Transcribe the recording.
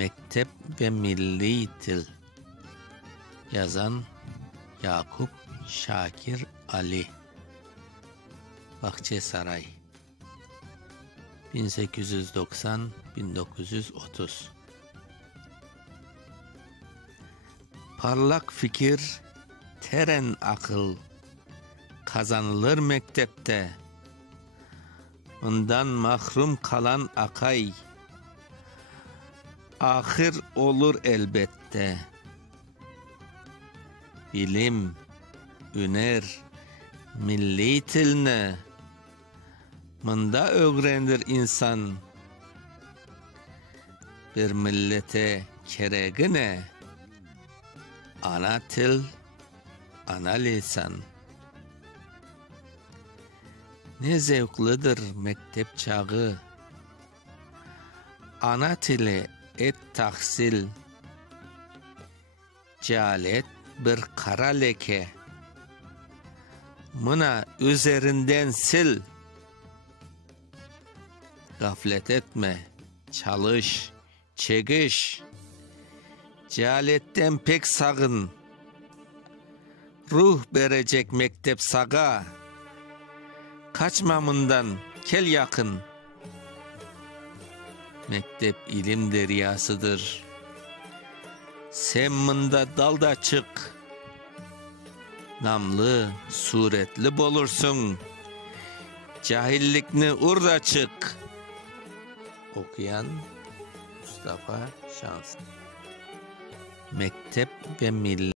Mektep ve Milli Dil. Yazan Yakup Şakir Ali. Bahçesaray 1890-1930. Parlak fikir, teren akıl kazanılır mektepte. Ondan mahrum kalan akay ahir olur elbette. Bilim, üner, milli tilne mında öğrenir insan. Bir millete keregine ana til, ana lisan. Ne zevklidir mektep çağı, ana tile et tahsil. Cehalet bir kara leke, mına üzerinden sil. Gaflet etme, çalış, çekiş. Cehaletten pek sakın. Ruh verecek mektep saga. Kaçmamından kel yakın. Mektep ilim deryasıdır. Sen mında dalda çık. Namlı, suretli bolursun. Cahillikni urda çık. Okuyan Mustafa Şans. Mektep ve Milli